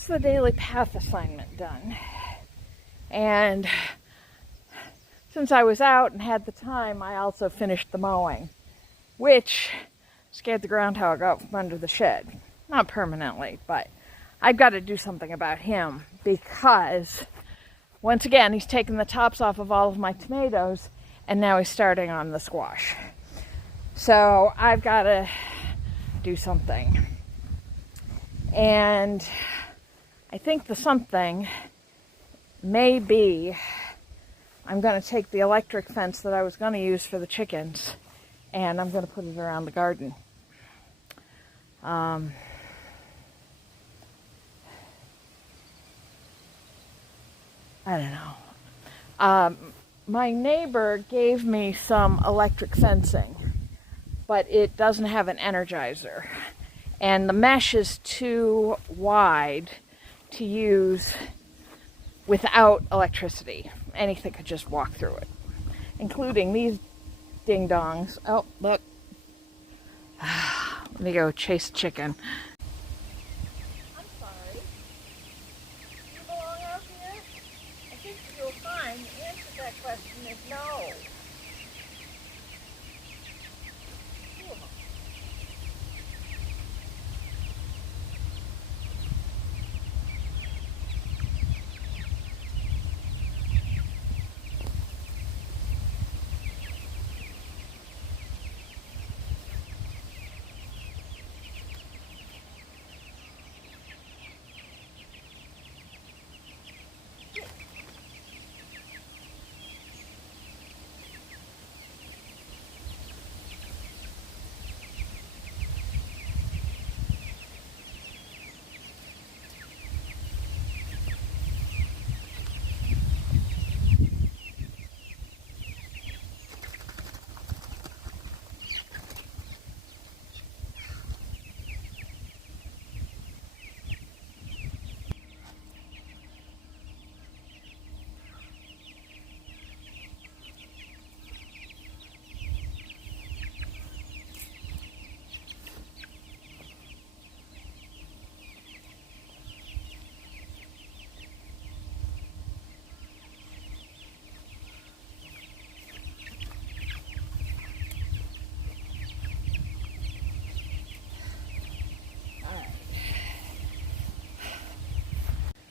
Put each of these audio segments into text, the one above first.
that's the daily path assignment done. And since I was out and had the time, I also finished the mowing, which scared the groundhog out from under the shed. Not permanently, but I've got to do something about him because, once again, he's taken the tops off of all of my tomatoes and now he's starting on the squash. So I've got to do something. And I think the something may be I'm going to take the electric fence that I was going to use for the chickens and I'm going to put it around the garden. I don't know. My neighbor gave me some electric fencing, but it doesn't have an energizer. And the mesh is too wide to use without electricity. Anything could just walk through it, including these ding-dongs. Oh, look. Let me go chase chicken. I'm sorry. You belong out here? I think you'll find the answer to that question is no.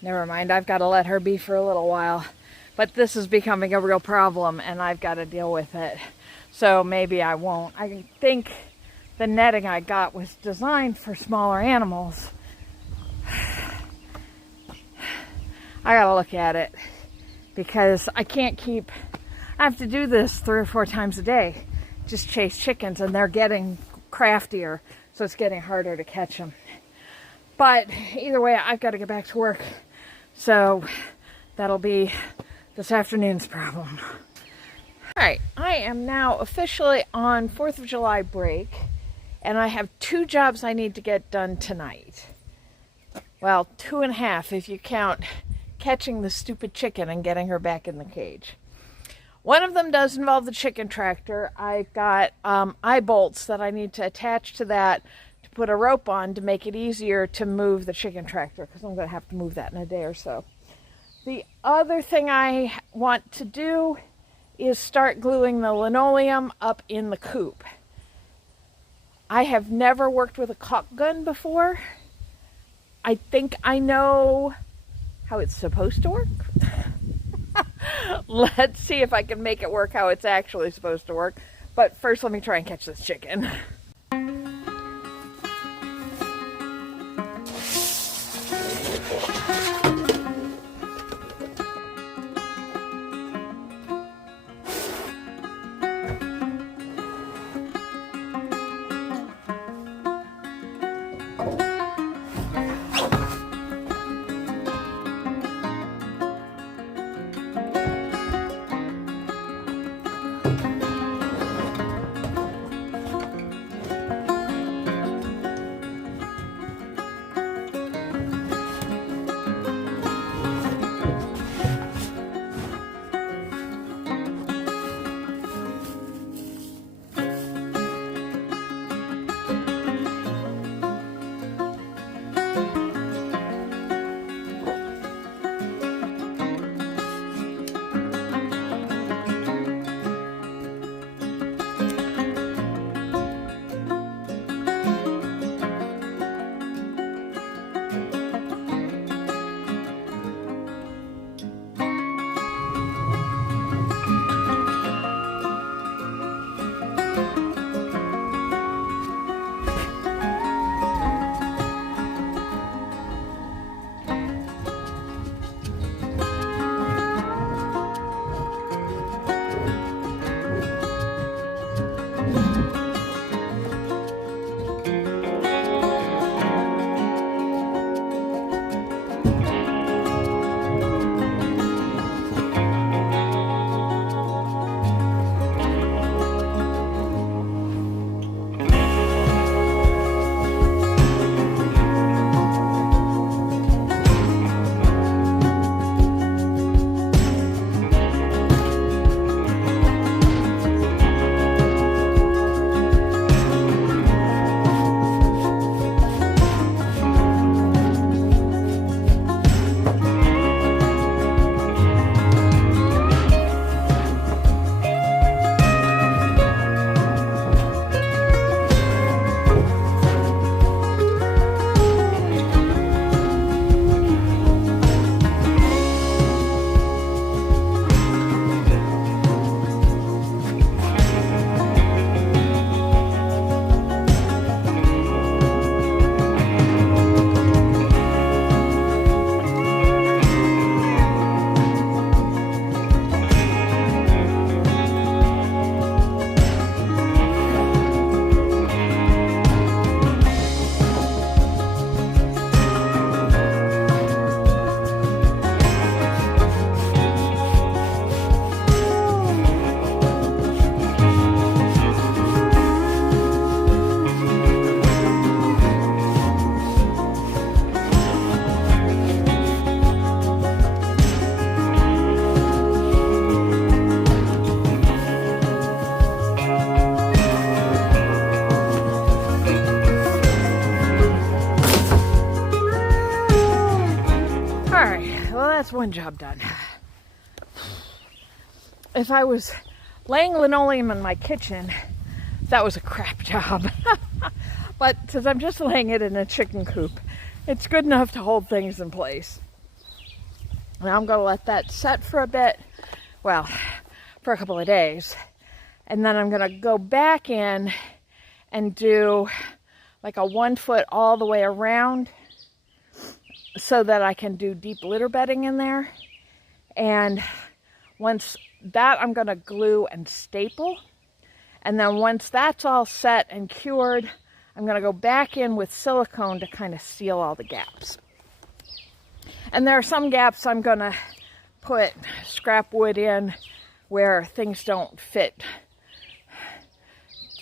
Never mind, I've got to let her be for a little while. But this is becoming a real problem and I've got to deal with it. So maybe I won't. I think the netting I got was designed for smaller animals. I gotta look at it because I can't keep, I have to do this 3 or 4 times a day. Just chase chickens and they're getting craftier, so it's getting harder to catch them. But either way, I've got to get back to work. So that'll be this afternoon's problem. All right, I am now officially on 4th of July break, and I have 2 jobs I need to get done tonight. Well, 2.5 if you count catching the stupid chicken and getting her back in the cage. One of them does involve the chicken tractor. I've got eye bolts that I need to attach to that to put a rope on to make it easier to move the chicken tractor, because I'm going to have to move that in a day or so. The other thing I want to do is start gluing the linoleum up in the coop. I have never worked with a caulk gun before. I think I know how it's supposed to work. Let's see if I can make it work how it's actually supposed to work. But first, let me try and catch this chicken. one job done. If I was laying linoleum in my kitchen, that was a crap job. But since I'm just laying it in a chicken coop, it's good enough to hold things in place. Now I'm going to let that set for a bit, well, for a couple of days. And then I'm going to go back in and do like a 1 foot all the way around so that I can do deep litter bedding in there. And once that, I'm going to glue and staple. And then once that's all set and cured, I'm going to go back in with silicone to kind of seal all the gaps. And there are some gaps I'm going to put scrap wood in where things don't fit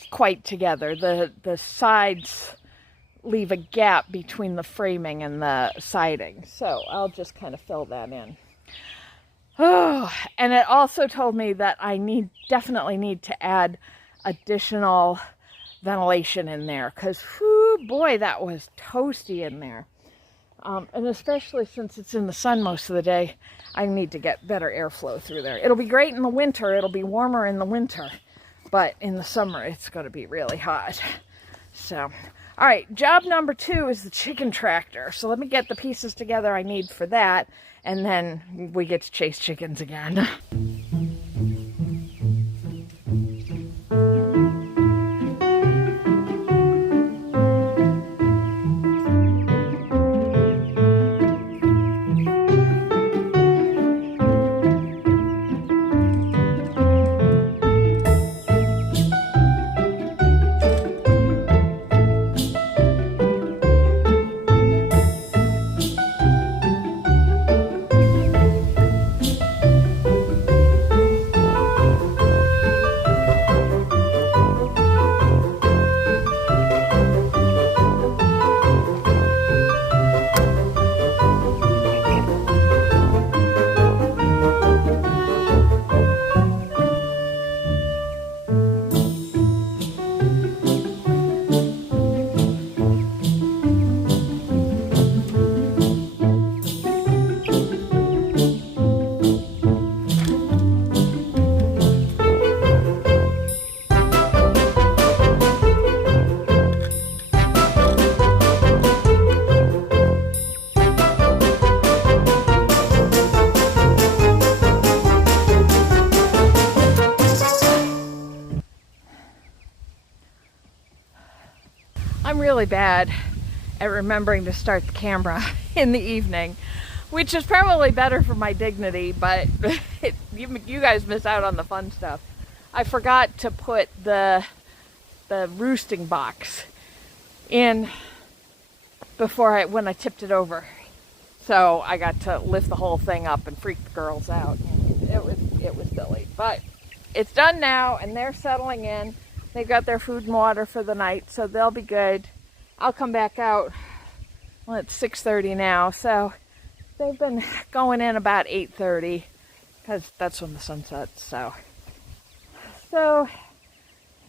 quite together. The sides leave a gap between the framing and the siding. So I'll just kind of fill that in. Oh, and it also told me that I definitely need to add additional ventilation in there because, boy, that was toasty in there. And especially since it's in the sun most of the day, I need to get better airflow through there. It'll be great in the winter. It'll be warmer in the winter. But in the summer, it's going to be really hot. So, all right, job number 2 is the chicken tractor. So let me get the pieces together I need for that. And then we get to chase chickens again. I'm really bad at remembering to start the camera in the evening, which is probably better for my dignity, but you guys miss out on the fun stuff. I forgot to put the roosting box in when I tipped it over. So I got to lift the whole thing up and freak the girls out. It was silly, but it's done now and they're settling in. They've got their food and water for the night, so they'll be good. I'll come back out, well, it's 6:30 now, so they've been going in about 8:30, because that's when the sun sets, so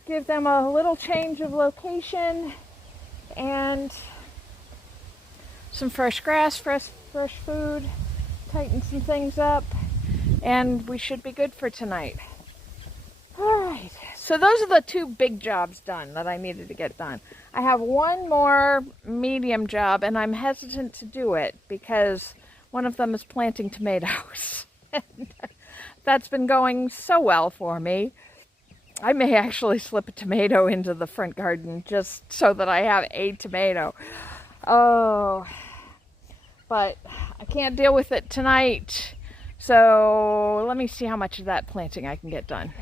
give them a little change of location, and some fresh grass, fresh food, tighten some things up, and we should be good for tonight. All right. So those are the 2 big jobs done that I needed to get done. I have one more medium job, and I'm hesitant to do it because one of them is planting tomatoes. That's been going so well for me. I may actually slip a tomato into the front garden just so that I have a tomato. Oh, but I can't deal with it tonight. So let me see how much of that planting I can get done.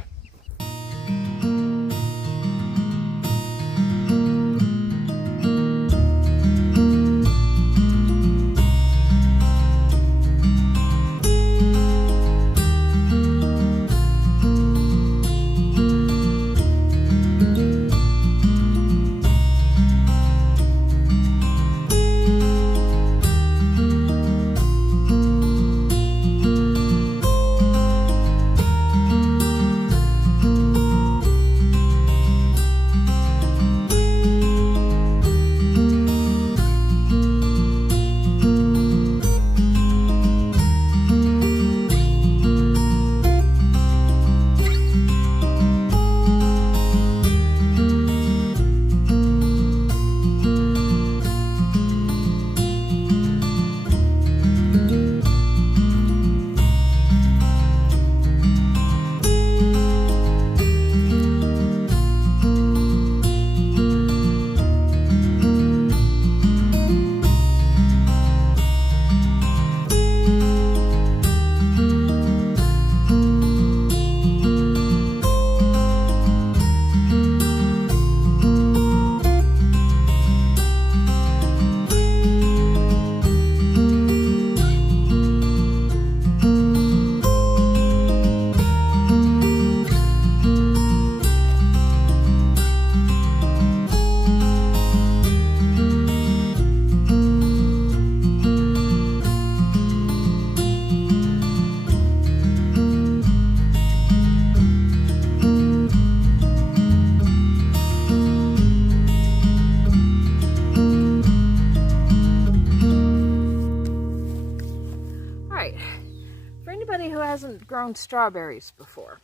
anybody who hasn't grown strawberries before.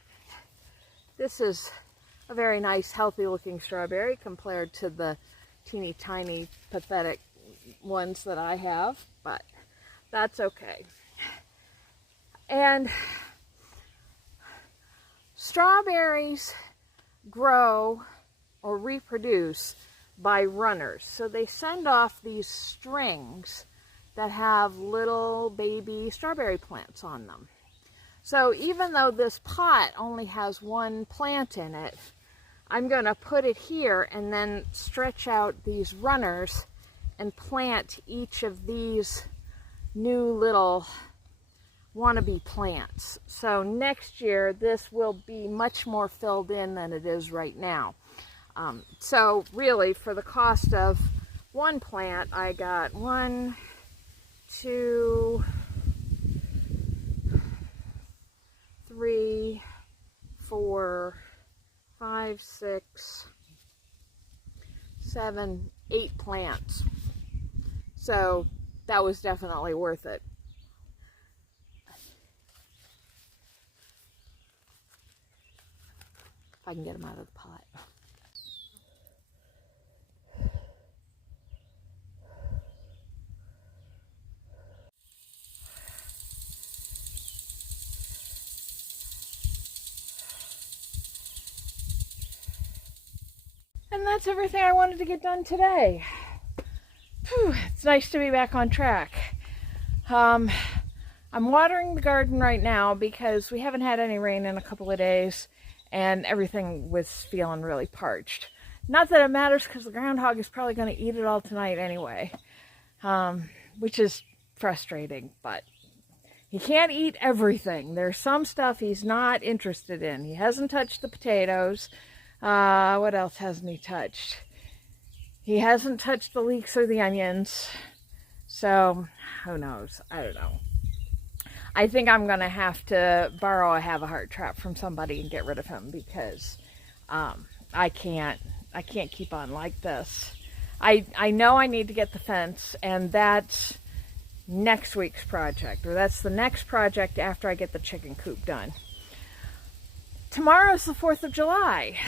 This is a very nice, healthy looking strawberry compared to the teeny tiny, pathetic ones that I have, but that's okay. And strawberries grow or reproduce by runners. So they send off these strings that have little baby strawberry plants on them. So even though this pot only has one plant in it, I'm going to put it here and then stretch out these runners and plant each of these new little wannabe plants. So next year this will be much more filled in than it is right now. So really, for the cost of one plant, I got 1, 2, 3, 4, 5, 6, 7, 8 plants. So that was definitely worth it. If I can get them out of the pot. And that's everything I wanted to get done today. Whew, it's nice to be back on track. I'm watering the garden right now because we haven't had any rain in a couple of days and everything was feeling really parched. Not that it matters because the groundhog is probably going to eat it all tonight anyway, which is frustrating, but he can't eat everything. There's some stuff he's not interested in. He hasn't touched the potatoes. What else hasn't he touched? He hasn't touched the leeks or the onions. So, who knows? I don't know. I think I'm going to have to borrow a have-a-heart trap from somebody and get rid of him because I can't keep on like this. I know I need to get the fence, and that's next week's project, or that's the next project after I get the chicken coop done. Tomorrow's the 4th of July,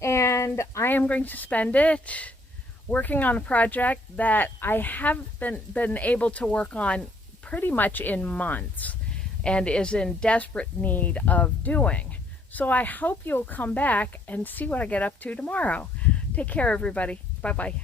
and I am going to spend it working on a project that I haven't been able to work on pretty much in months and is in desperate need of doing. So I hope you'll come back and see what I get up to tomorrow. Take care, everybody. Bye-bye.